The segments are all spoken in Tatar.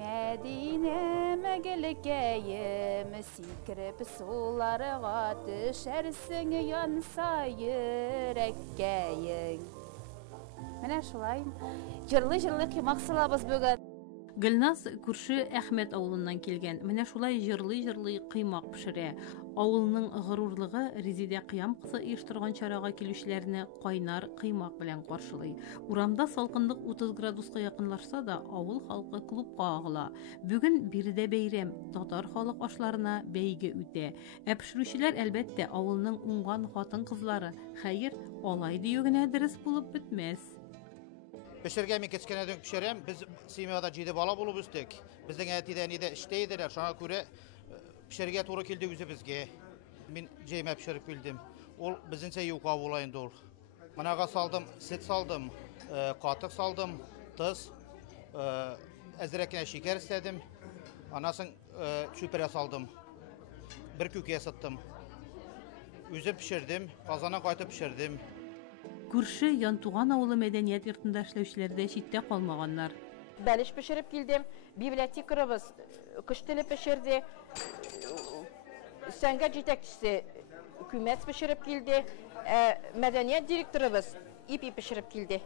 Medine gelgeyim sikrip sularga düşersin yansa yürekkeyin. Mene şulay jırlı kıymak sılabız bugün. Gülnaz күрше Әхмәт авылыннан килгән. Менә шулай җырлый кыймак пешерә. Авылның горурлыгы Резидә Кыям кызы оештырган чарага килүчеләрне кайнар кыймак белән каршылый. Урамда салкынлык 30 градуска якынлашса да, авыл халкы клубка агыла. Бүген биредә бәйрәм, татар халык ашларына бәйге үтә. Пешерүчеләр әлбәттә авылның уңган хатын-кызлары. Хәер, алай дию генә дөрес булып бетмәс. Pişirgen mi keçken edin pişirem, biz simyada cide bala bulup üstek. Bizden etiden de işteydiler, şana göre pişirge toru kildi yüzü bizge. Min ceyme pişirip bildim. Ol bizinse yuka olayında ol. Managa saldım, süt saldım, katık saldım, tuz, ezrekine şeker istedim. Anasın çüpere saldım. Bir kükeye sıttım. Üzüm pişirdim, kazana kayıtıp pişirdim. Күрше Янтуган авылы мәдәният йортында эшләүчеләр дә читтә калмаганнар. Бәлеш пешереп килдем, библиотекарыбыз кыш теле пешерде. Сәнгать җитәкчесе күмәс пешереп килде. Мәдәният директорыбыз ипи пешереп килде.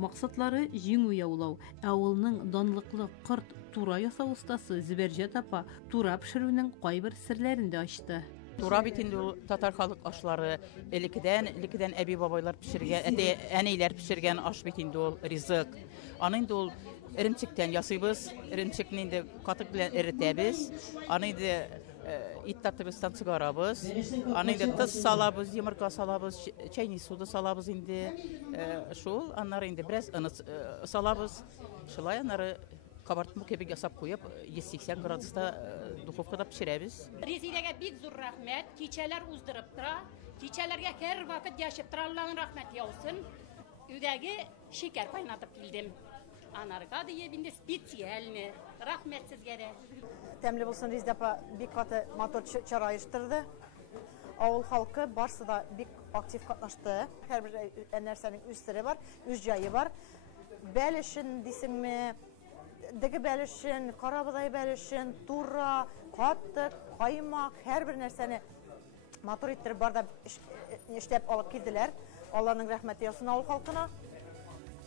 Максатлары җиңү яулау. Авылның данлыклы кырт тура ясау ustaсы Зибәрҗәт апа тура пешерүнең кайбер серләрен дә ачты. Тура бит инде ул татар халык ашлары, элекедән әби бабайлар пешергән, әниләр пешергән аш бит инде ул ризык. Аны инде ул иремчектән ясыйбыз, иремчекне инде катык белән эретәбез. Аны инде иттатыбыздан чыгарабыз. Аны инде тыз салабыз, йомырка салабыз, чайный суды салабыз инде. Шул, аннары инде бераз салабыз. Шулай аннары Kabartma kebek yasap koyup 180 gradusda dуховкада pişirəbiz. Rezidəyə big zur rəhmət, keçələr uzdırıb tıra, keçələrə hər vaxt yaşıb tıra, Allah'ın rəhməti olsun. Üdəgi şeker kaynatıp bildim. Anarga da yebinde spesiyelni, rəhmət sizə də. Təmli bulsun Rezidəpa bir katı motor çarayıştırdı. Avul halkı barsı da bir aktif katlaştı. Her bir enersenin üstleri var, üst cayı var. Bəlişin disimi Digi bəlişin, karabıday bəlişin, turra, kattık, kaymak, her bir nerseni motor ittirip barda işlep alıp kildiler. Allah'ın rəhməti olsun avul halkına.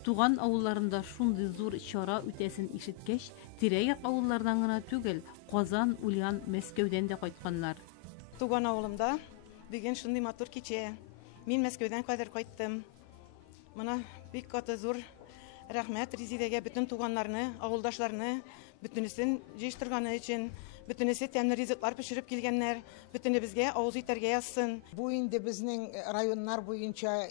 Туган авылларында шундый зур чара үтәсен ишеткәч, тирә-як авыллардан гына түгел, Казан, Ульян, Мәскәүдән дә кайтканнар. Туган авылымда бүген шундый мотор кичә. Мин Мәскәүдән кадәр кайттым. Моны бик каты зур рәхмәт Резидәгә бүтән туганнарны, авылдашларны, бүтәнесен җыштырганы өчен, бүтәнесе тәмле ризыклар пешереп килгәннәр, бүтәне безгә авыз итәргә язсын. Бу инде безнең районнар буенча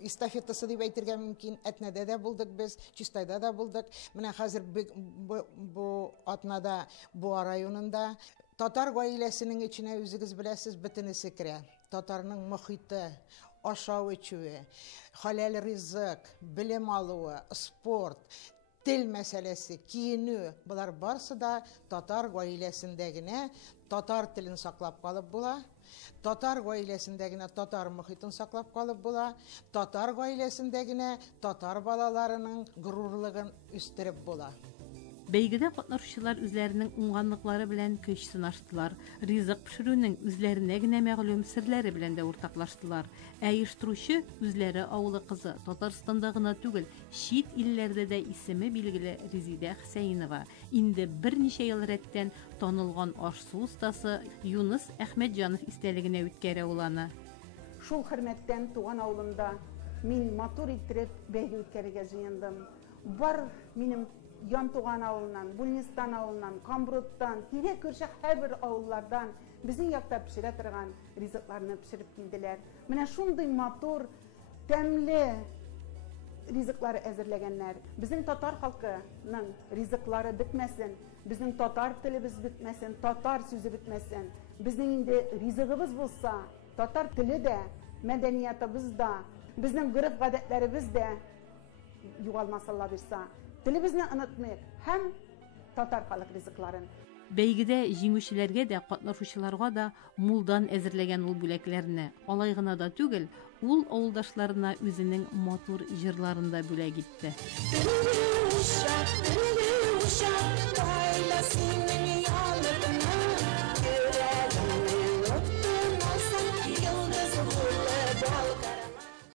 эстафетасы дип әйтергә мөмкин. Әтнәдә дә булдык без, Чистайда да булдык. Менә хәзер бу атнада, бу районында татар гаиләсенең içенә үзегез беләсез бүтәнесе керә. Татарның мөхите, ашау içүе, халал ризык, билем алуы, спорт, тел мәсьәләсе, киенү, булар барсы да татар гаиләсендә генә татар телен саклап калып була. Татар гаиләсендә генә татар мөхитен саклап калып була. Татар гаиләсендә генә татар балаларының горурлыгын үстереп була. Бәйгедә катнашучылар үзләренең уңганлыклары белән көч сынаштылар. Ризык пешерүнең үзләренә генә мәгълүм серләре белән дә уртаклаштылар. Оештыручы үзләре авылы кызы, Татарстанда гына түгел, чит илләрдә дә исеме билгеле Резидә Хәсәйнова. Инде берничә ел рәттән танылган аш-су ustaсы Юныс Әхмәтҗанов истәлегенә үткәрә ул аны. Шул хөрмәттән туган авылымда мин мотор иттереп бәйге үткәрергә җыендым. Бар минем Янтуган авылынан, Бульнистан авылынан, Камброттан, тирә-күрше һәр авыллардан безнең якта пешерә торган ризыкларны пешереп килделәр. Менә шундый мотор, тәмле ризыклар әзерләгәннәр. Безнең татар халкының ризыклары бетмәсен, безнең татар телебез бетмәсен, татар сүзе бетмәсен. Безнең инде ризыгыбыз булса, татар теле дә, мәдәниятыбыз да, безнең гореф-гадәтләребез дә югалмаса Алла бирса. Телебезне онытмыйк һәм татар халык ризыкларын. Бәйгедә җиңүчеләргә дә, катнашучыларга да мулдан әзерләгән ул бүләкләрне. Алай гына да түгел, ул авылдашларына үзенең матур җырларын да бүләк итте.